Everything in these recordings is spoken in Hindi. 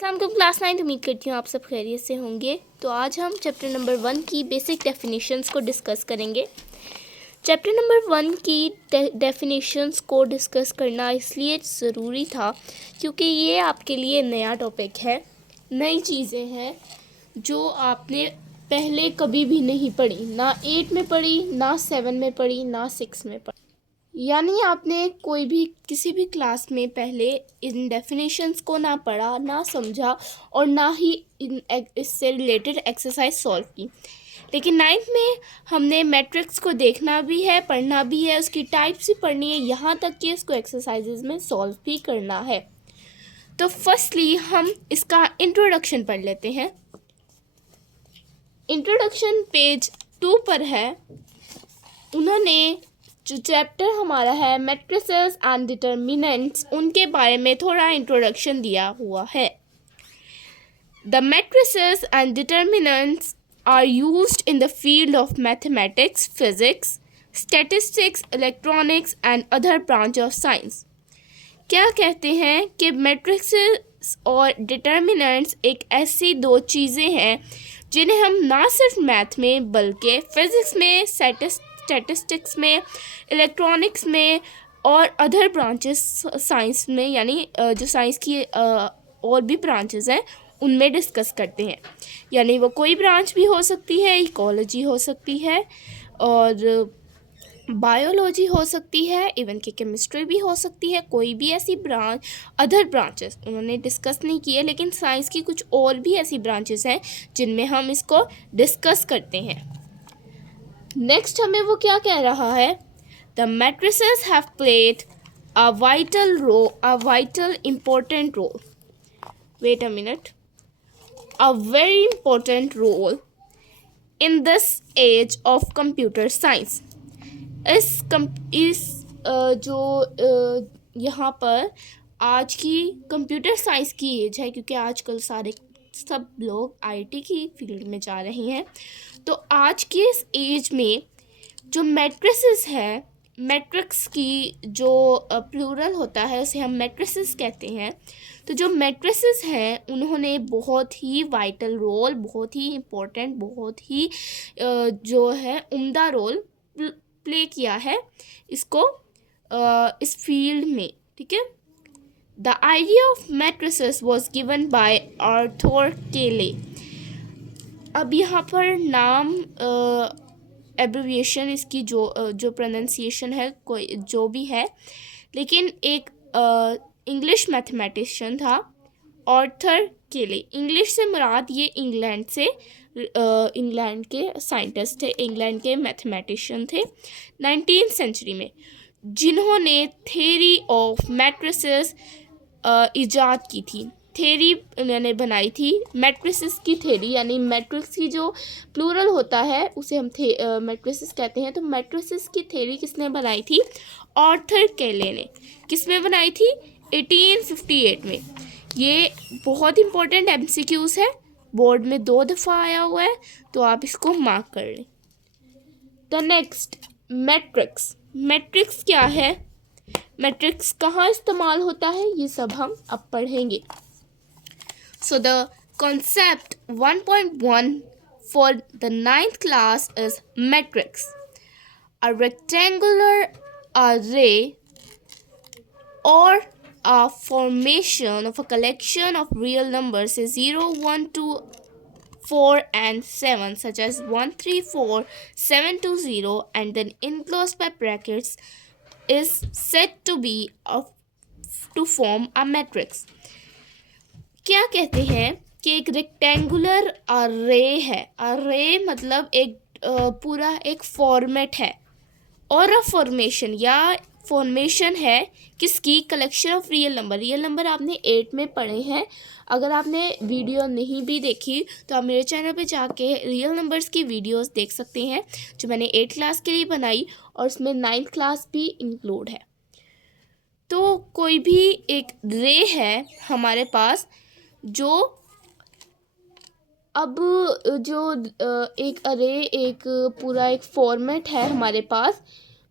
अस्सलाम वालेकुम क्लास 9। उम्मीद करती हूँ आप सब खैरियत से होंगे। तो आज हम चैप्टर नंबर 1 की बेसिक डेफिनेशंस को डिस्कस करेंगे। चैप्टर नंबर 1 की डेफिनेशंस को डिस्कस करना इसलिए ज़रूरी था क्योंकि ये आपके लिए नया टॉपिक है, नई चीज़ें हैं जो आपने पहले कभी भी नहीं पढ़ी, ना 8 में पढ़ी, ना 7 में पढ़ी, ना 6 में पढ़ी। यानी आपने कोई भी किसी भी क्लास में पहले इन डेफिनेशंस को ना पढ़ा, ना समझा और ना ही इससे रिलेटेड एक्सरसाइज सॉल्व की। लेकिन 9th में हमने मैट्रिक्स को देखना भी है, पढ़ना भी है, उसकी टाइप्स भी पढ़नी है, यहाँ तक कि इसको एक्सरसाइजेज में सॉल्व भी करना है। तो फर्स्टली हम इसका इंट्रोडक्शन पढ़ लेते हैं। इंट्रोडक्शन पेज 2 पर है। उन्होंने जो चैप्टर हमारा है मैट्रिसेस एंड डिटर्मिनेंट्स, उनके बारे में थोड़ा इंट्रोडक्शन दिया हुआ है। The matrices and determinants are used in the field of mathematics, physics, statistics, electronics and other branch of science. क्या कहते हैं कि मैट्रिसेस और डिटर्मिनेंट्स एक ऐसी दो चीज़ें हैं जिन्हें हम ना सिर्फ मैथ में बल्कि फिज़िक्स में, स्टैटिस्टिक्स में, इलेक्ट्रॉनिक्स में और अदर ब्रांचेस साइंस में, यानी जो साइंस की और भी ब्रांचेस हैं उनमें डिस्कस करते हैं। यानी वो कोई ब्रांच भी हो सकती है, इकोलॉजी हो सकती है और बायोलॉजी हो सकती है, इवन कि केमिस्ट्री भी हो सकती है। कोई भी ऐसी ब्रांच, अदर ब्रांचेस उन्होंने डिस्कस नहीं किए, लेकिन साइंस की कुछ और भी ऐसी ब्रांचेस हैं जिनमें हम इसको डिस्कस करते हैं। नेक्स्ट हमें वो क्या कह रहा है, the matrices have played a vital important role, wait a minute, a very important role in this age of computer science. यहाँ पर आज की कंप्यूटर साइंस की एज है, क्योंकि आजकल सब लोग आईटी की फील्ड में जा रहे हैं। तो आज के इस एज में जो मैट्रिसेस है, मैट्रिक्स की जो प्लूरल होता है उसे हम मैट्रिसेस कहते हैं। तो जो मैट्रिसेस हैं उन्होंने बहुत ही वाइटल रोल, बहुत ही इम्पोर्टेंट, बहुत ही जो है उम्दा रोल प्ले किया है इसको इस फील्ड में, ठीक है। The idea of matrices was given by Arthur केले। अब यहाँ पर नाम एब्रिविएशन इसकी जो प्रोनाउंसिएशन है कोई जो भी है, लेकिन एक इंग्लिश मैथमेटिशियन था आर्थर केले। इंग्लिश से मुराद ये इंग्लैंड के साइंटिस्ट थे, इंग्लैंड के मैथमेटिशियन थे 19th सेंचुरी में, जिन्होंने थ्योरी ऑफ मैट्रिसेस इजाद की थी। थ्योरी उन्होंने बनाई थी मैट्रिसेस की थ्योरी, यानी मैट्रिक्स की जो प्लूरल होता है उसे हम मैट्रिसेस कहते हैं। तो मैट्रिसेस की थ्योरी किसने बनाई थी? आर्थर केले ने। किस में बनाई थी? 1858 में। ये बहुत इंपॉर्टेंट एमसीक्यूज है, बोर्ड में 2 दफ़ा आया हुआ है, तो आप इसको मार्क कर लें। The next, matrix. मैट्रिक्स क्या है, मैट्रिक्स कहाँ इस्तेमाल होता है, ये सब हम अब पढ़ेंगे। So the concept 1.1 for the 9th class is matrix, a rectangular array or a formation of a collection of real numbers say 0, 1, 2, 4 and 7, such as 1, 3, 4, 7, 2, 0, and then enclosed by brackets is said to be to form a matrix. क्या कहते हैं कि एक रेक्टेंगुलर अरे है। अरे मतलब एक पूरा एक फॉर्मेट है, और अ फॉर्मेशन या फॉर्मेशन है किसकी? Collection of real number. Real number आपने 8 में पढ़े हैं। अगर आपने वीडियो नहीं भी देखी तो आप मेरे चैनल पे जाके रियल नंबर्स की वीडियोस देख सकते हैं जो मैंने 8 क्लास के लिए बनाई, और उसमें 9th क्लास भी इंक्लूड है। तो कोई भी एक रे है हमारे पास, जो अब जो एक अरे, एक पूरा एक फॉर्मेट है हमारे पास,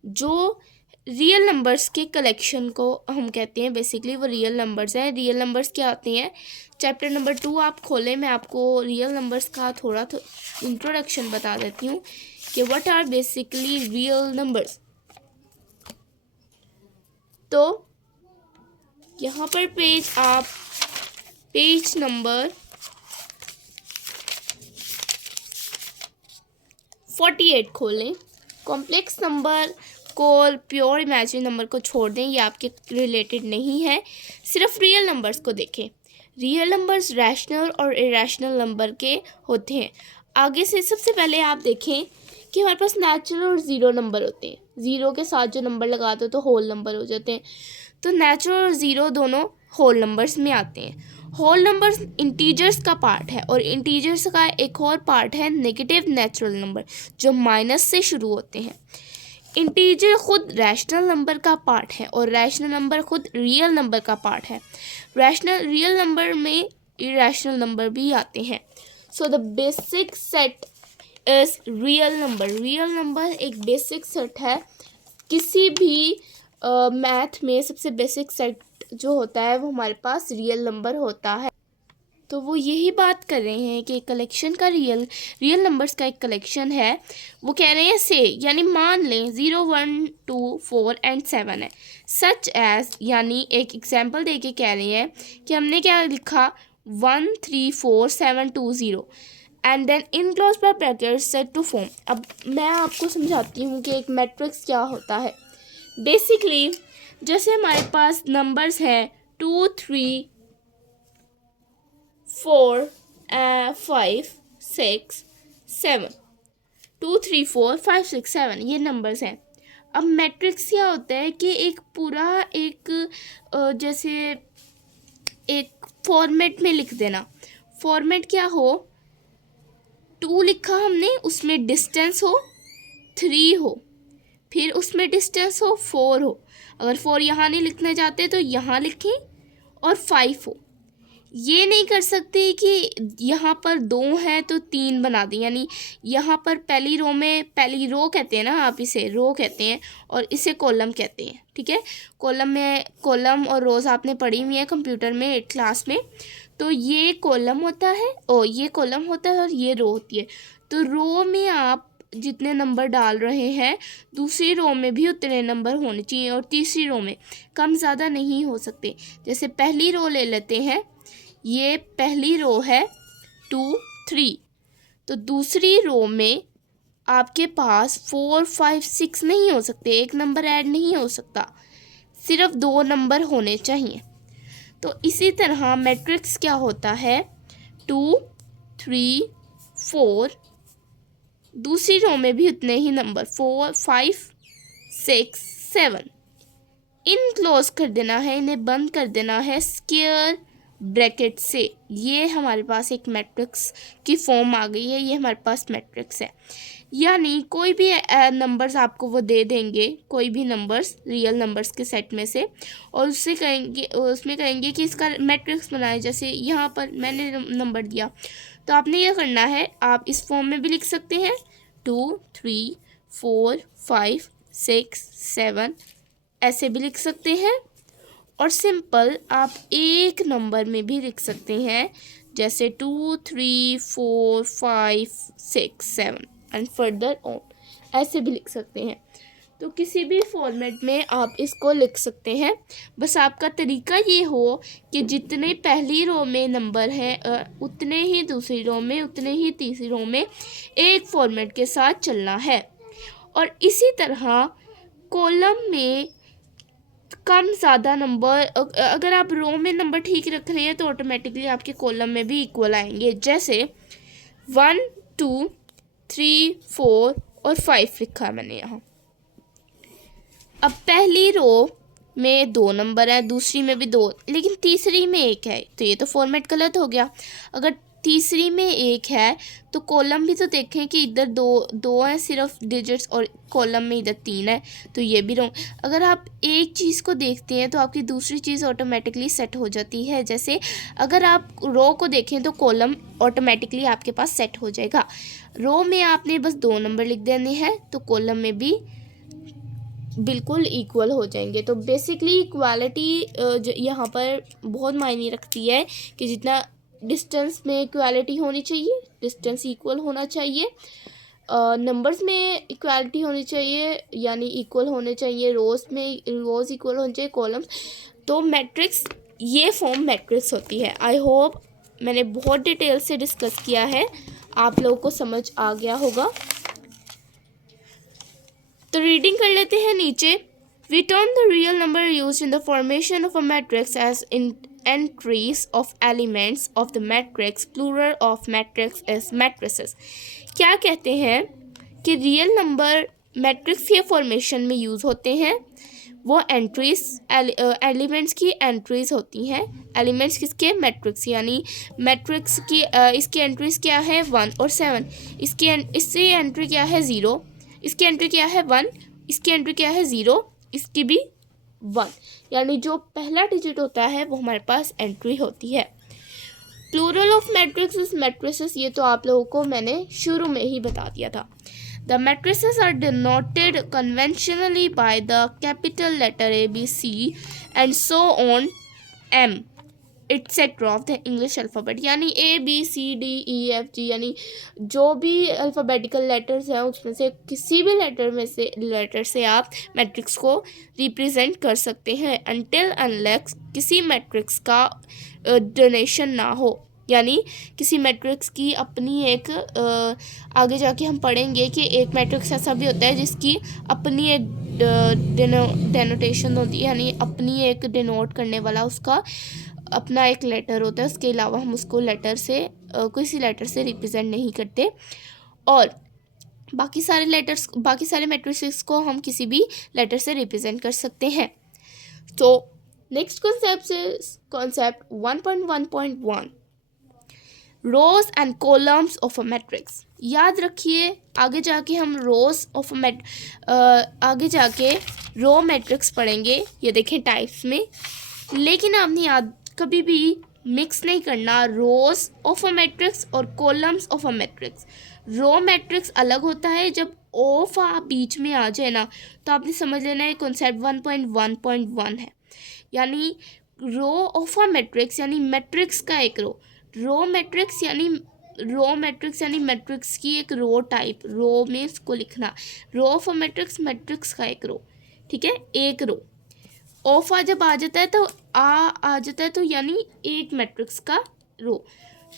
जो रियल नंबर्स के कलेक्शन को हम कहते हैं, बेसिकली वो रियल नंबर्स हैं। रियल नंबर्स क्या होते हैं, चैप्टर नंबर 2 आप खोलें, मैं आपको रियल नंबर्स का थोड़ा इंट्रोडक्शन बता देती हूँ कि what are basically real numbers. तो यहाँ पर पेज नंबर 48 खोलें। कॉम्प्लेक्स नंबर को, प्योर इमेजिन नंबर को छोड़ दें, ये आपके रिलेटेड नहीं है, सिर्फ रियल नंबर्स को देखें। रियल नंबर्स रैशनल और इरेशनल नंबर के होते हैं। आगे से सबसे पहले आप देखें कि हमारे पास नेचुरल और ज़ीरो नंबर होते हैं। ज़ीरो के साथ जो नंबर लगा दो तो होल नंबर हो जाते हैं। तो नेचुरल और ज़ीरो दोनों होल नंबर्स में आते हैं। होल नंबर्स इंटीजर्स का पार्ट है, और इंटीजर्स का एक और पार्ट है नेगेटिव नेचुरल नंबर, जो माइनस से शुरू होते हैं। इंटीजर खुद रैशनल नंबर का पार्ट है, और रैशनल नंबर खुद रियल नंबर का पार्ट है। रियल नंबर में इरेशनल नंबर भी आते हैं। So the basic set is real number. Real number एक बेसिक सेट है। किसी भी मैथ में सबसे बेसिक सेट जो होता है वो हमारे पास रियल नंबर होता है। तो वो यही बात कर रहे हैं कि कलेक्शन का रियल नंबर्स का एक कलेक्शन है। वो कह रहे हैं से, यानी मान लें 0 1 2 4 एंड 7 है। सच एज, यानी एक एग्जांपल दे के कह रहे हैं कि हमने क्या लिखा 1 3 4 7 2 0 and then enclose by brackets set to form. अब मैं आपको समझाती हूँ कि एक मैट्रिक्स क्या होता है। बेसिकली जैसे हमारे पास नंबर्स हैं 2 3 4 5 6 7, 2 3 4 5 6 7 ये नंबर्स हैं। अब मैट्रिक्स क्या होता है कि एक पूरा एक जैसे एक फॉर्मेट में लिख देना। फॉर्मेट क्या हो, 2 लिखा हमने, उसमें डिस्टेंस हो 3 हो, फिर उसमें डिस्टेंस हो 4 हो। अगर 4 यहाँ नहीं लिखना चाहते तो यहाँ लिखें, और 5 हो। ये नहीं कर सकते कि यहाँ पर 2 है तो 3 बना दें, यानी यहाँ पर पहली रो में, पहली रो कहते हैं ना, आप इसे रो कहते हैं और इसे कॉलम कहते हैं, ठीक है। कॉलम और रोज़ आपने पढ़ी हुई है कंप्यूटर में 8th क्लास में। तो ये कॉलम होता है और ये कॉलम होता है और ये रो होती है। तो रो में आप जितने नंबर डाल रहे हैं, दूसरी रो में भी उतने नंबर होने चाहिए, और तीसरी रो में कम ज़्यादा नहीं हो सकते। जैसे पहली रो ले लेते हैं, ये पहली रो है 2 3, तो दूसरी रो में आपके पास 4 5 6 नहीं हो सकते, एक नंबर ऐड नहीं हो सकता, सिर्फ 2 नंबर होने चाहिए। तो इसी तरह मैट्रिक्स क्या होता है 2 3 4, दूसरी रो में भी उतने ही नंबर 4 5 6 7, इन क्लोज कर देना है, इन्हें बंद कर देना है स्क्वायर ब्रैकेट से। ये हमारे पास एक मैट्रिक्स की फॉर्म आ गई है, ये हमारे पास मैट्रिक्स है। यानी कोई भी नंबर्स आपको वो दे देंगे, कोई भी नंबर्स रियल नंबर्स के सेट में से, और उसमें कहेंगे कि इसका मैट्रिक्स बनाए। जैसे यहाँ पर मैंने नंबर दिया, तो आपने ये करना है, आप इस फॉर्म में भी लिख सकते हैं 2 3 4 5 6 7, ऐसे भी लिख सकते हैं, और सिंपल आप एक नंबर में भी लिख सकते हैं, जैसे 2 3 4 5 6 7 एंड फर्दर ऑन, ऐसे भी लिख सकते हैं। तो किसी भी फॉर्मेट में आप इसको लिख सकते हैं। बस आपका तरीका ये हो कि जितने पहली रो में नंबर हैं उतने ही दूसरी रो में, उतने ही तीसरी रो में, एक फॉर्मेट के साथ चलना है। और इसी तरह कॉलम में कम ज़्यादा नंबर, अगर आप रो में नंबर ठीक रख रहे हैं तो ऑटोमेटिकली आपके कॉलम में भी इक्वल आएंगे। जैसे 1 2 3 4 और 5 लिखा है मैंने यहाँ। अब पहली रो में 2 नंबर है, दूसरी में भी 2, लेकिन तीसरी में 1 है, तो ये तो फॉर्मेट गलत हो गया। अगर तीसरी में 1 है तो कॉलम भी तो देखें कि इधर 2 है सिर्फ डिजिट्स, और कॉलम में इधर 3 है, तो ये भी रॉन्ग। अगर आप एक चीज़ को देखते हैं तो आपकी दूसरी चीज़ ऑटोमेटिकली सेट हो जाती है। जैसे अगर आप रो को देखें तो कॉलम ऑटोमेटिकली आपके पास सेट हो जाएगा। रो में आपने बस 2 नंबर लिख देने हैं, तो कॉलम में भी बिल्कुल इक्वल हो जाएंगे। तो बेसिकली इक्वालिटी यहाँ पर बहुत मायने रखती है कि जितना डिस्टेंस में इक्वालिटी होनी चाहिए, डिस्टेंस इक्वल होना चाहिए, नंबर्स में इक्वालिटी होनी चाहिए यानी इक्वल होने चाहिए, रोज में रोज इक्वल होने चाहिए, कॉलम्स। तो मैट्रिक्स, ये फॉर्म मैट्रिक्स होती है। आई होप मैंने बहुत डिटेल से डिस्कस किया है, आप लोगों को समझ आ गया होगा। तो रीडिंग कर लेते हैं नीचे। We turn the real number use in the formation of a matrix as in entries of elements of the matrix, plural of matrix as matrices. क्या कहते हैं कि रियल नंबर मैट्रिक्स के फॉर्मेशन में यूज़ होते हैं, वो एंट्रीज एलिमेंट्स की एंट्रीज होती हैं। एलिमेंट्स किसके? मैट्रिक्स, यानी मैट्रिक्स की इसकी एंट्रीज क्या है? 1 और 7। इसकी एंट्री क्या है? 0। इसकी एंट्री क्या है? 1। इसकी एंट्री क्या है? 0। इसकी भी 1। यानी जो पहला डिजिट होता है वो हमारे पास एंट्री होती है। प्लूरल ऑफ मैट्रिक्स मैट्रिसेस, ये तो आप लोगों को मैंने शुरू में ही बता दिया था। The matrices are denoted conventionally by the capital letter A, B, C and so on, M, etc. of the English alphabet। यानी A, B, C, D, E, F, G, यानी जो भी अल्फ़ाबेटिकल लेटर्स हैं उसमें से किसी भी लेटर से आप मैट्रिक्स को रिप्रेजेंट कर सकते हैं, until unless किसी मैट्रिक्स का डोनेशन ना हो। यानी किसी मैट्रिक्स की अपनी एक आगे जाके हम पढ़ेंगे कि एक मैट्रिक्स ऐसा भी होता है जिसकी अपनी एक डेनोटेशन होती है, यानी अपनी एक डिनोट करने वाला उसका अपना एक लेटर होता है, उसके अलावा हम उसको लेटर से किसी लेटर से रिप्रेजेंट नहीं करते। और बाकी सारे मैट्रिक्स को हम किसी भी लेटर से रिप्रेजेंट कर सकते हैं। तो next concept is concept 1.1.1, rows and columns of a matrix. याद रखिए आगे जाके हम आगे जाके रो मैट्रिक्स पढ़ेंगे, ये देखें टाइप्स में। लेकिन आपने याद कभी भी मिक्स नहीं करना रोज ऑफ अ मैट्रिक्स और columns of a matrix. Row matrix अलग होता है, जब ऑफ बीच में आ जाए ना तो आपने समझ लेना है कॉन्सेप्ट 1.1.1 है। यानी रो ऑफ अ मैट्रिक्स यानी मैट्रिक्स का एक रो, रो मैट्रिक्स यानी मैट्रिक्स की एक रो टाइप, रो में इसको लिखना, row of a matrix, matrix का एक रो, ठीक है, एक रो। ऑफ जब आ जाता है तो आ जाता है तो यानी एक मैट्रिक्स का रो।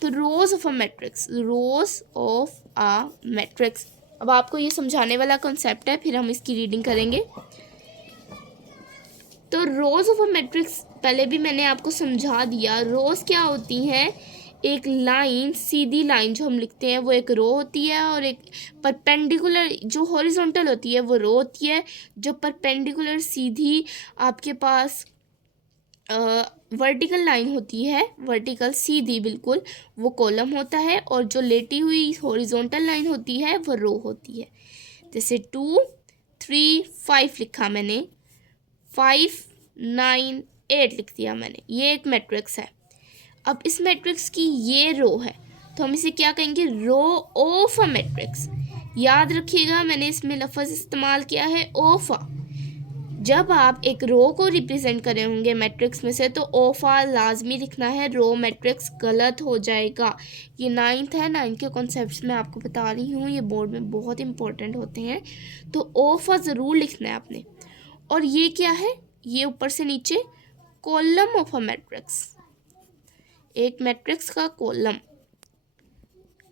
तो रोज of a matrix, rose of a matrix. अब आपको ये समझाने वाला कॉन्सेप्ट है, फिर हम इसकी रीडिंग करेंगे। तो रोज ऑफ अ मैट्रिक्स पहले भी मैंने आपको समझा दिया। रोज क्या होती हैं? एक लाइन, सीधी लाइन जो हम लिखते हैं वो एक रो होती है, और एक परपेंडिकुलर जो हॉरिजॉन्टल होती है वो रो होती है। जो परपेंडिकुलर सीधी आपके पास वर्टिकल लाइन होती है, वर्टिकल सीधी बिल्कुल, वो कॉलम होता है, और जो लेटी हुई हॉरिजॉन्टल लाइन होती है वो रो होती है। जैसे 2, 3, 5 लिखा मैंने, 5, 9, 8 लिख दिया मैंने, ये एक मैट्रिक्स है। अब इस मैट्रिक्स की ये रो है तो हम इसे क्या कहेंगे? Row of a matrix. याद रखिएगा मैंने इसमें लफ्ज़ इस्तेमाल किया है ऑफ अ। जब आप एक रो को रिप्रेजेंट करे होंगे मैट्रिक्स में से तो ऑफ अ लाजमी लिखना है, रो मैट्रिक्स गलत हो जाएगा। ये 9th है, 9th के कॉन्सेप्ट्स मैं आपको बता रही हूँ, ये बोर्ड में बहुत इंपॉर्टेंट होते हैं, तो ऑफ अ ज़रूर लिखना है आपने। और ये क्या है? ये ऊपर से नीचे कॉलम ऑफ अ मैट्रिक्स, एक मैट्रिक्स का कॉलम,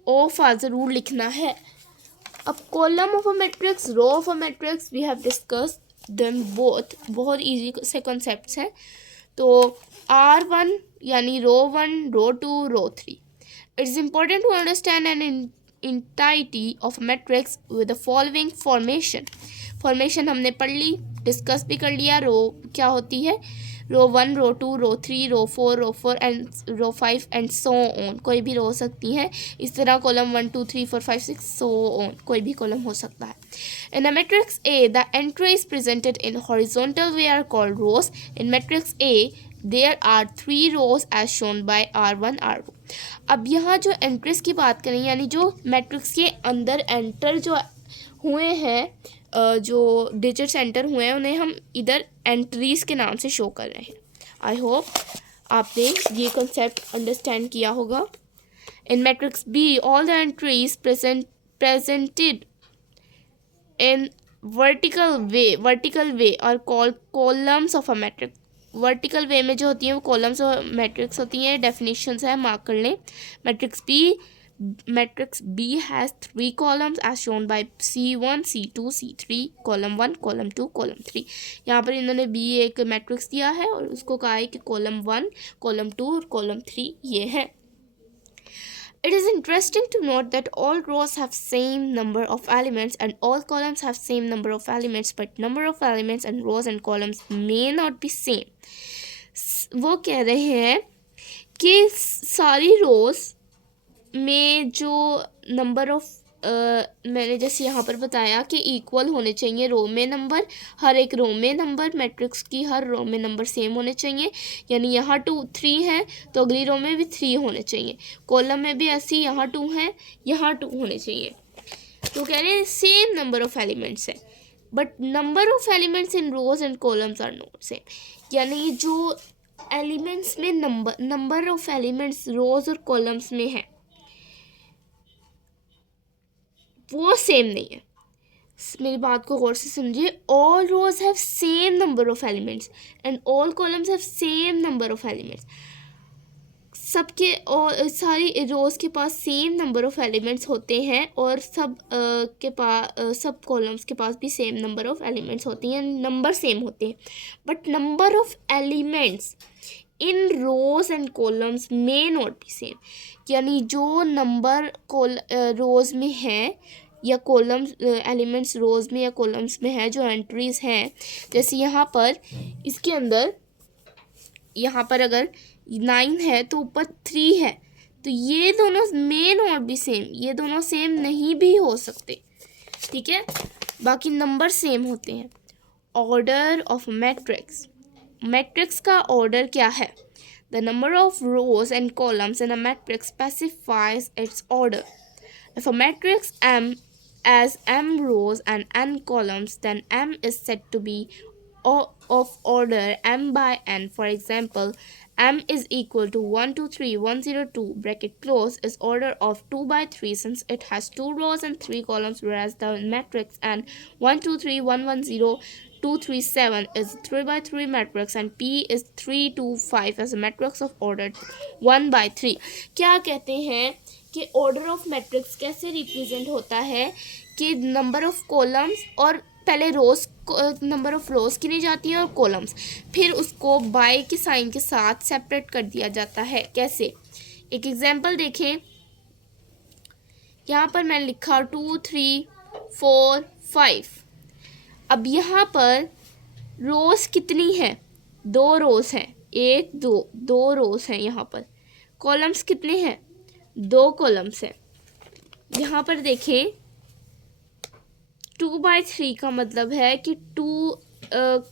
ऑफ आ ज़रूर लिखना है। अब column of a matrix, row of a matrix, we have discussed them both, बहुत इजी से कॉन्सेप्ट्स हैं। तो R1 यानी row 1, row 2, row 3। It's important to understand an entirety of matrix with the following formation हमने पढ़ ली, डिस्कस भी कर लिया। रो क्या होती है? Row 1, row 2, row 3, row 4 and row 5 and so on, कोई भी रो हो सकती है। इस तरह कॉलम 1, 2, 3, 4, 5, 6 सो ऑन, कोई भी कॉलम हो सकता है। In a matrix A the entries presented in horizontal way are called rows. In matrix A there are 3 rows as shown by R1, R2। अब यहाँ जो एंट्रीज की बात करें, यानी जो मैट्रिक्स के अंदर एंटर जो हुए हैं जो डिजिट्स एंटर हुए हैं उन्हें हम इधर एंट्रीज के नाम से शो कर रहे हैं। आई होप आपने ये कंसेप्ट अंडरस्टैंड किया होगा। In matrix B all the entries presented in vertical way are called columns of a matrix। Vertical way में जो होती हैं वो कॉलम्स और मैट्रिक्स होती हैं। डेफिनेशंस है, मार्क कर लें। Matrix B has 3 columns as shown by C1 C2 C3 column 1 column 2 column 3। यहाँ पर इन्होंने बी एक मैट्रिक्स दिया है और उसको कहा है कि कॉलम 1 कॉलम 2 और कॉलम 3 ये है। It is interesting to note that all rows have same number of elements and all columns have same number of elements, but number of elements and rows and columns may not be same। वो कह रहे हैं कि सारी रोज में जो नंबर ऑफ मैंने जैसे यहाँ पर बताया कि इक्वल होने चाहिए रो में नंबर, हर एक रो में नंबर, मैट्रिक्स की हर रो में नंबर सेम होने चाहिए। यानी यहाँ 2 3 है तो अगली रो में भी 3 होने चाहिए। कॉलम में भी ऐसी यहाँ 2 है, यहाँ 2 होने चाहिए। तो कह रहे हैं सेम नंबर ऑफ एलिमेंट्स है, but number of elements in rows and columns are not same. यानी जो एलिमेंट्स में नंबर ऑफ एलिमेंट्स रोज और कॉलम्स में है वो सेम नहीं है। मेरी बात को गौर से समझिए। All rows have same number of elements and all columns have same number of elements. सबके और सारी रोज के पास सेम नंबर ऑफ एलिमेंट्स होते हैं और सब कॉलम्स के पास भी सेम नंबर ऑफ एलिमेंट्स होती हैं, नंबर सेम होते हैं। But number of elements in rows and columns may not be same. यानी जो नंबर रोज में है या कॉलम्स एलिमेंट्स रोज में या कॉलम्स में है, जो एंट्रीज हैं, जैसे यहाँ पर इसके अंदर यहाँ पर अगर 9 है तो ऊपर 3 है, तो ये दोनों मे नॉट बी सेम, ये दोनों सेम नहीं भी हो सकते। ठीक है, बाकी नंबर सेम होते हैं। Order of matrix. मैट्रिक्स का ऑर्डर क्या है? The number of rose and columns in a matrix specifies it's order. If a matrix M has m rows and n columns, then M is said to be of order m by n. For example, M is equal to 1 2 3 1 0 2 bracket close is order of 2 by 3 since it has 2 rows and 3 columns, whereas the matrix and 1 2 3 1 1 0 2 3 7 is 3 by 3 matrix and P is 3 2 5 as a matrix of order 1 by 3। क्या कहते हैं कि ऑर्डर ऑफ मैट्रिक्स कैसे रिप्रेजेंट होता है कि नंबर ऑफ कॉलम्स और पहले रोज नंबर ऑफ रोज गिनी जाती हैं और कॉलम्स, फिर उसको बाय के साइन के साथ सेपरेट कर दिया जाता है। कैसे? एक एग्जांपल देखें। यहाँ पर मैंने लिखा 2 3 4 5। अब यहाँ पर रोज कितनी है? 2 रोज हैं, 1 2 2 रोज हैं यहाँ पर। कॉलम्स कितने हैं? 2 कॉलम्स हैं। यहाँ पर देखें 2 by 3 का मतलब है कि 2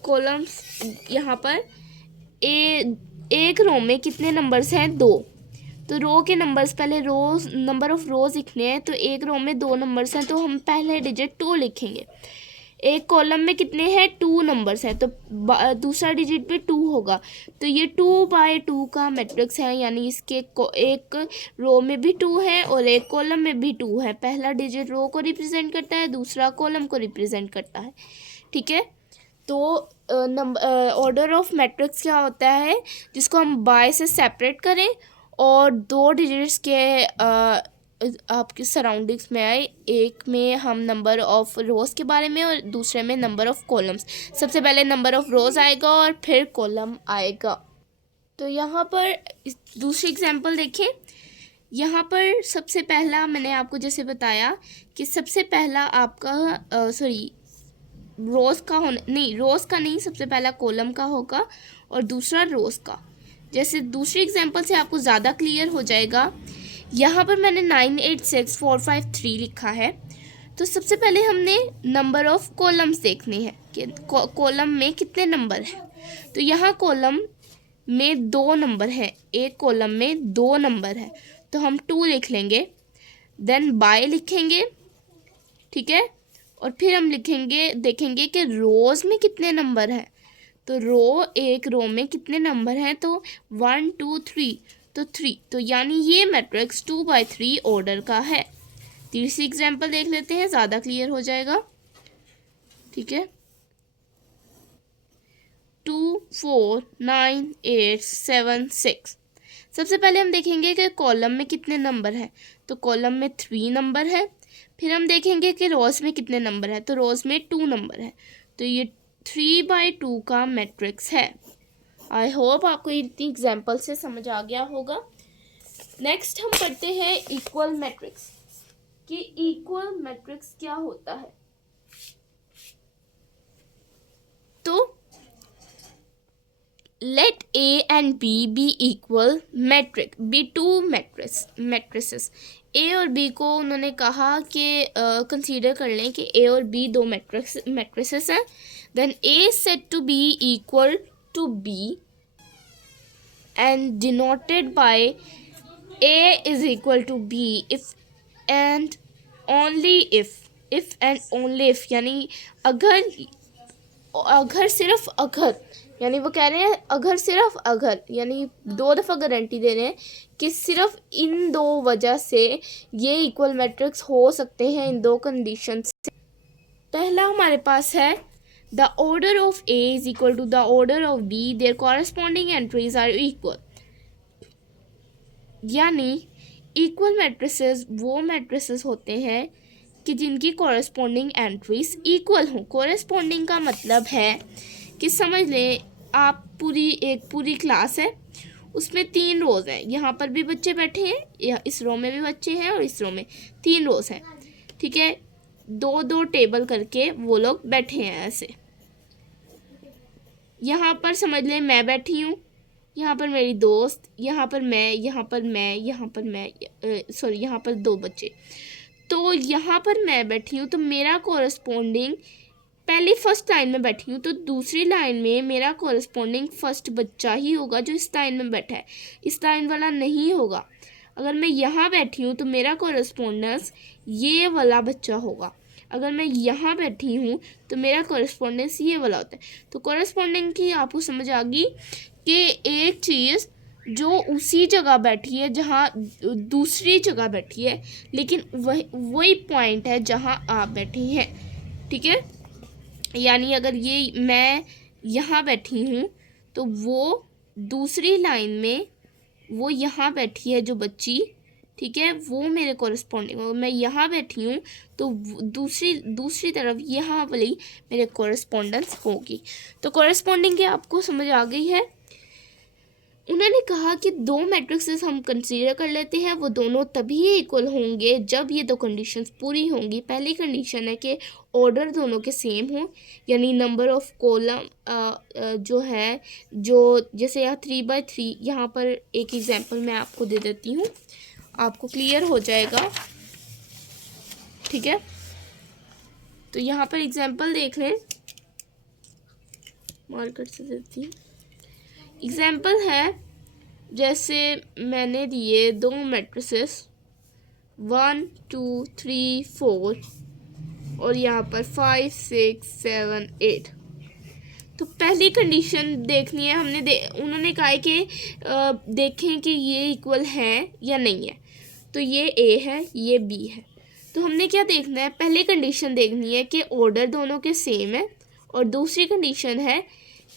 कॉलम्स यहाँ पर एक रो में कितने नंबर्स हैं? 2। तो रो के नंबर्स पहले रोज नंबर ऑफ रोज लिखने हैं, तो एक रो में 2 नंबर्स हैं तो हम पहले डिजिट 2 लिखेंगे। एक कॉलम में कितने हैं? 2 नंबर्स हैं तो दूसरा डिजिट भी 2 होगा। तो ये 2 by 2 का मैट्रिक्स है, यानी इसके एक रो में भी 2 है और एक कॉलम में भी 2 है। पहला डिजिट रो को रिप्रेजेंट करता है, दूसरा कॉलम को रिप्रेजेंट करता है। ठीक है, तो ऑर्डर ऑफ मैट्रिक्स क्या होता है? जिसको हम बाय से सेपरेट करें और 2 डिजिट्स के आपकी सराउंडिंग्स में आए। एक में हम नंबर ऑफ रोज़ के बारे में और दूसरे में नंबर ऑफ कॉलम्स। सबसे पहले नंबर ऑफ रोज़ आएगा और फिर कॉलम आएगा। तो यहाँ पर दूसरी एग्जांपल देखें। यहाँ पर सबसे पहला मैंने आपको जैसे बताया कि सबसे पहला आपका रोज़ का रोज़ का नहीं, सबसे पहला कॉलम का होगा और दूसरा रोज़ का। जैसे दूसरी एग्जांपल से आपको ज़्यादा क्लियर हो जाएगा। यहाँ पर मैंने 9 8 6 4 5 3 लिखा है। तो सबसे पहले हमने नंबर ऑफ कॉलम्स देखने हैं कि कॉलम में कितने नंबर हैं। तो यहाँ कॉलम में 2 नंबर है, एक कॉलम में 2 नंबर है तो हम 2 लिख लेंगे। देन बाय लिखेंगे, ठीक है, और फिर हम देखेंगे कि रोज़ में कितने नंबर हैं। तो एक रो में कितने नंबर हैं, तो 1 2 3, तो 3, तो यानी ये मैट्रिक्स 2/3 ऑर्डर का है। तीसरी एग्जाम्पल देख लेते हैं, ज़्यादा क्लियर हो जाएगा। ठीक है, 2 4 9 8 7 6। सबसे पहले हम देखेंगे कि कॉलम में कितने नंबर हैं, तो कॉलम में 3 नंबर है। फिर हम देखेंगे कि रोज में कितने नंबर है, तो रोज में 2 नंबर है। तो ये 3/2 का मैट्रिक्स है। आई होप आपको इतनी एग्जाम्पल से समझ आ गया होगा। नेक्स्ट हम पढ़ते हैं इक्वल मैट्रिक्स कि इक्वल मैट्रिक्स क्या होता है। तो let A and B be equal matrix, be two matrices। A और B को उन्होंने कहा कि कंसीडर कर लें कि A और B दो मैट्रिसेस हैं। then A is said to be equal to B and denoted by A is equal to B if and only if and only if, यानी अगर सिर्फ अगर, यानी वो कह रहे हैं अगर सिर्फ अगर, यानी 2 दफ़ा गारंटी दे रहे हैं कि सिर्फ इन 2 वजह से ये इक्वल मैट्रिक्स हो सकते हैं, इन 2 कंडीशन से। पहला हमारे पास है the order of A is equal to the order of B, their corresponding entries are equal. यानी इक्वल मैट्रिसेस वो मैट्रिसेस होते हैं कि जिनकी कॉरस्पॉन्डिंग एंट्रीज इक्वल हों। कॉरस्पॉन्डिंग का मतलब है कि समझ लें आप पूरी क्लास है, उसमें 3 रोज़ हैं, यहाँ पर भी बच्चे बैठे हैं, इस रो में भी बच्चे हैं और इस रो में 3 रोज़ हैं। ठीक है, 2-2 टेबल करके वो लोग बैठे हैं ऐसे। यहाँ पर समझ लें मैं बैठी हूँ, यहाँ पर मेरी दोस्त, यहाँ पर मैं, यहाँ पर मैं, यहाँ पर मैं, सॉरी यहाँ पर 2 बच्चे। तो यहाँ पर मैं बैठी हूँ तो मेरा कॉरस्पॉन्डिंग पहली फर्स्ट लाइन में बैठी हूँ, तो दूसरी लाइन में मेरा कॉरस्पॉन्डिंग फर्स्ट बच्चा ही होगा जो इस लाइन में बैठा है, इस लाइन वाला नहीं होगा। अगर मैं यहाँ बैठी हूँ तो मेरा कॉरस्पॉन्डेंस ये वाला बच्चा होगा। अगर मैं यहाँ बैठी हूँ तो मेरा कॉरस्पॉन्डेंस ये वाला होता है। तो कॉरस्पॉन्डिंग की आपको समझ आ गई कि एक चीज़ जो उसी जगह बैठी है जहाँ दूसरी जगह बैठी है, लेकिन वही पॉइंट है जहाँ आप बैठी हैं। ठीक है, यानी अगर ये मैं यहाँ बैठी हूँ तो वो दूसरी लाइन में वो यहाँ बैठी है जो बच्ची, ठीक है, वो मेरे कॉरस्पॉन्डिंग होगा। मैं यहाँ बैठी हूँ तो दूसरी तरफ यहाँ वाली मेरे कॉरस्पॉन्डेंस होगी। तो कॉरस्पॉन्डिंग की आपको समझ आ गई है। उन्होंने कहा कि 2 मैट्रिक्सेस हम कंसीडर कर लेते हैं, वो दोनों तभी इक्वल होंगे जब ये 2 कंडीशंस पूरी होंगी। पहली कंडीशन है कि ऑर्डर दोनों के सेम हो, यानी नंबर ऑफ कॉलम जो है, जो जैसे यहाँ 3/3, यहाँ पर एक एग्जांपल मैं आपको दे देती हूँ, आपको क्लियर हो जाएगा। ठीक है, तो यहाँ पर एग्जांपल देख लें, मार्कर से देती हूँ। एग्जाम्पल है, जैसे मैंने दिए 2 मैट्रिसेस 1 2 3 4 और यहाँ पर 5 6 7 8। तो पहली कंडीशन देखनी है उन्होंने कहा है कि देखें कि ये इक्वल है या नहीं है। तो ये ए है, ये बी है। तो हमने क्या देखना है, पहली कंडीशन देखनी है कि ऑर्डर दोनों के सेम है, और दूसरी कंडीशन है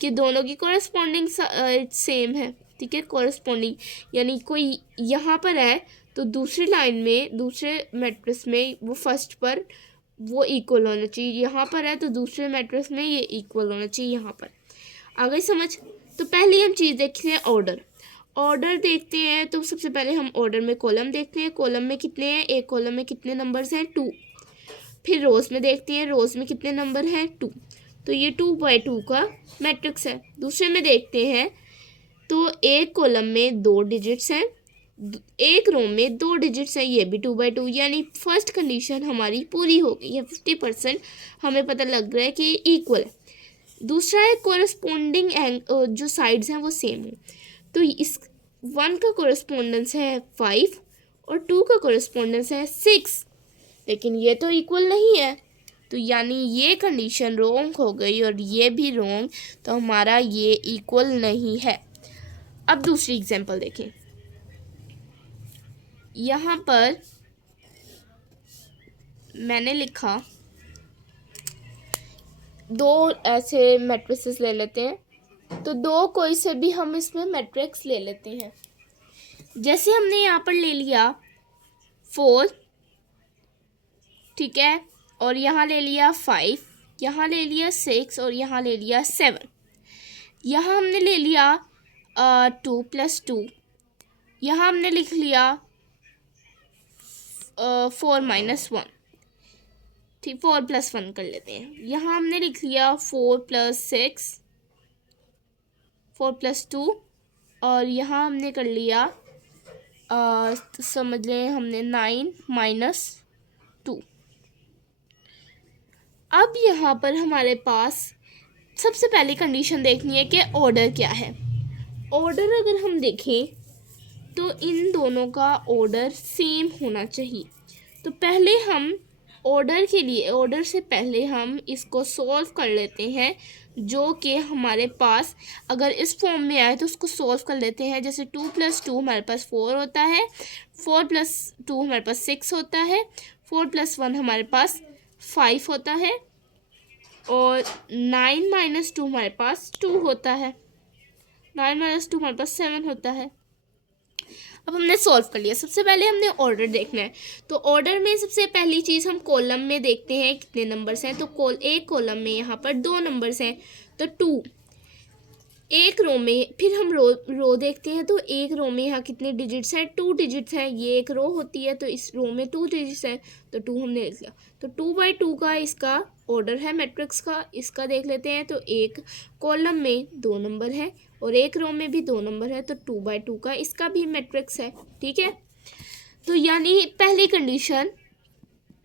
कि दोनों की कॉरस्पॉन्डिंग सेम है। ठीक है, कॉरस्पॉन्डिंग यानी कोई यहाँ पर है तो दूसरी लाइन में, दूसरे मैट्रिक्स में वो फर्स्ट पर वो इक्वल होना चाहिए, यहाँ पर है तो दूसरे मैट्रिक्स में ये इक्वल होना चाहिए यहाँ पर। आ गई समझ? तो पहली हम चीज़ देखते हैं ऑर्डर देखते हैं। तो सबसे पहले हम ऑर्डर में कॉलम देखते हैं, कॉलम में कितने हैं, एक कॉलम में कितने नंबर्स हैं 2। फिर रोज़ में देखते हैं, रोज़ में कितने नंबर हैं 2, तो ये 2/2 का मैट्रिक्स है। दूसरे में देखते हैं तो एक कॉलम में 2 डिजिट्स हैं, एक रो में 2 डिजिट्स हैं, ये भी 2/2, यानी फर्स्ट कंडीशन हमारी पूरी हो गई है। 50% हमें पता लग रहा है कि इक्वल है। दूसरा है कॉरस्पॉन्डिंग जो साइड्स हैं वो सेम हो। तो इस 1 का कॉरस्पॉन्डेंस है 5 और 2 का कॉरस्पॉन्डेंस है 6, लेकिन ये तो इक्वल नहीं है। तो यानी ये कंडीशन रोंग हो गई और ये भी रोंग, तो हमारा ये इक्वल नहीं है। अब दूसरी एग्जांपल देखें। यहाँ पर मैंने लिखा दो ऐसे मैट्रिसेस ले लेते हैं, तो दो कोई से भी हम इसमें मैट्रिक्स ले लेते हैं। जैसे हमने यहाँ पर ले लिया 4, ठीक है, और यहाँ ले लिया 5, यहाँ ले लिया 6 और यहाँ ले लिया 7। यहाँ हमने ले लिया 2 + 2, यहाँ हमने लिख लिया 4 - 1, ठीक, 4 + 1 कर लेते हैं। यहाँ हमने लिख लिया 4 + 6, 4 + 2, और यहाँ हमने कर लिया समझ लें हमने 9 - 2। अब यहाँ पर हमारे पास सबसे पहली कंडीशन देखनी है कि ऑर्डर क्या है। ऑर्डर अगर हम देखें तो इन दोनों का ऑर्डर सेम होना चाहिए। तो पहले हम ऑर्डर से पहले हम इसको सॉल्व कर लेते हैं, जो कि हमारे पास अगर इस फॉर्म में आए तो उसको सॉल्व कर लेते हैं। जैसे 2 + 2 हमारे पास 4 होता है, 4 + 2 हमारे पास 6 होता है, 4 + 1 हमारे पास 5 होता है, और 9 - 2 हमारे पास 2 होता है, 9 - 2 हमारे पास 7 होता है। अब हमने सॉल्व कर लिया। सबसे पहले हमने ऑर्डर देखना है। तो ऑर्डर में सबसे पहली चीज़ हम कॉलम में देखते हैं कितने नंबर्स हैं। तो एक कॉलम में यहाँ पर 2 नंबर्स हैं, तो 2। एक रो में फिर हम रो देखते हैं, तो एक रो में यहाँ कितने डिजिट्स हैं, 2 डिजिट्स हैं। ये एक रो होती है, तो इस रो में 2 डिजिट्स हैं, तो 2 हमने लिख लिया। तो 2/2 का इसका ऑर्डर है मैट्रिक्स का। इसका देख लेते हैं, तो एक कॉलम में 2 नंबर हैं और एक रो में भी 2 नंबर है, तो 2/2 का इसका भी मैट्रिक्स है, ठीक है। तो यानी पहली कंडीशन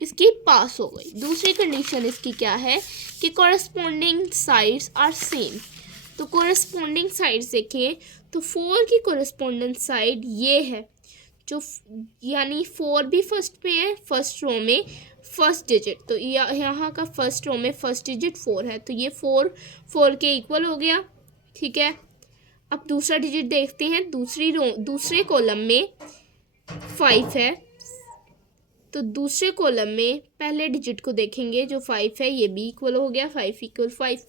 इसकी पास हो गई। दूसरी कंडीशन इसकी क्या है कि कॉरस्पॉन्डिंग साइड्स आर सेम। तो कॉरस्पॉन्डिंग साइड्स देखें तो 4 की कॉरस्पॉन्डिंग साइड ये है, जो यानी 4 भी फर्स्ट पे है, फर्स्ट रो में फर्स्ट डिजिट। तो यहाँ का फर्स्ट रो में फर्स्ट डिजिट 4 है, तो ये 4 के इक्वल हो गया, ठीक है। अब दूसरा डिजिट देखते हैं। दूसरे कॉलम में 5 है, तो दूसरे कॉलम में पहले डिजिट को देखेंगे जो 5 है, ये भी इक्वल हो गया, 5 = 5।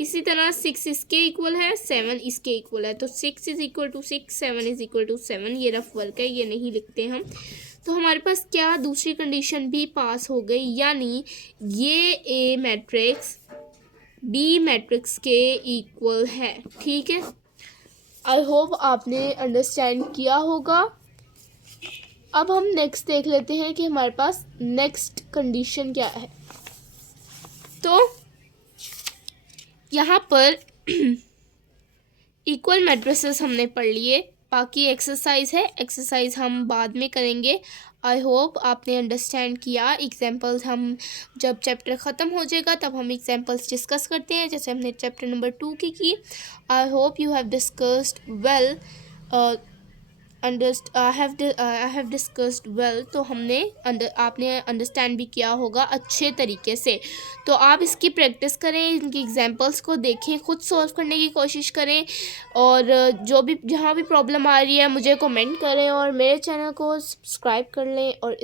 इसी तरह 6 इसके इक्वल है, 7 इसके इक्वल है, तो 6 = 6, 7 = 7। ये रफ वर्क है, ये नहीं लिखते हम। तो हमारे पास क्या दूसरी कंडीशन भी पास हो गई, यानी ये ए मैट्रिक्स बी मैट्रिक्स के इक्वल है, ठीक है। आई होप आपने अंडरस्टैंड किया होगा। अब हम नेक्स्ट देख लेते हैं कि हमारे पास नेक्स्ट कंडीशन क्या है। तो यहाँ पर इक्वल मैट्रिसेस हमने पढ़ लिए, बाकी एक्सरसाइज है, एक्सरसाइज हम बाद में करेंगे। आई होप आपने अंडरस्टैंड किया। एग्जांपल्स हम जब चैप्टर ख़त्म हो जाएगा तब हम एग्जांपल्स डिस्कस करते हैं, जैसे हमने चैप्टर नंबर 2 की। I hope you have discussed well, I have discussed well. तो आपने अंडरस्टैंड भी किया होगा अच्छे तरीके से। तो आप इसकी प्रैक्टिस करें, इनकी एग्जांपल्स को देखें, खुद सॉल्व करने की कोशिश करें, और जहाँ भी प्रॉब्लम आ रही है मुझे कमेंट करें, और मेरे चैनल को सब्सक्राइब कर लें। और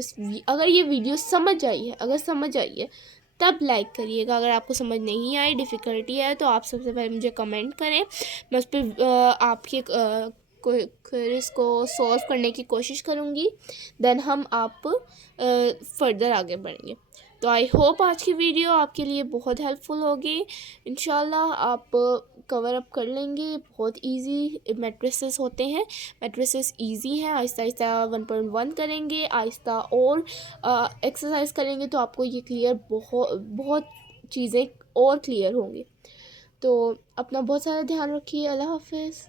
अगर ये वीडियो समझ आई है तब लाइक करिएगा। अगर आपको समझ नहीं आई, डिफ़िकल्टी है, तो आप सबसे पहले मुझे कमेंट करें, मैं उस पर आपके क्वेरीज को सॉल्व करने की कोशिश करूँगी। देन हम फर्दर आगे बढ़ेंगे। तो आई होप आज की वीडियो आपके लिए बहुत हेल्पफुल होगी। इंशाल्लाह आप कवर अप कर लेंगे। बहुत इजी मैट्रिसेस होते हैं, मैट्रिसेस इजी हैं। आहिस्ता आहिस्ता 1.1 करेंगे, आहिस्ता और एक्सरसाइज करेंगे, तो आपको ये बहुत चीज़ें और क्लियर होंगी। तो अपना बहुत सारा ध्यान रखिए। अल्लाह हाफिज़।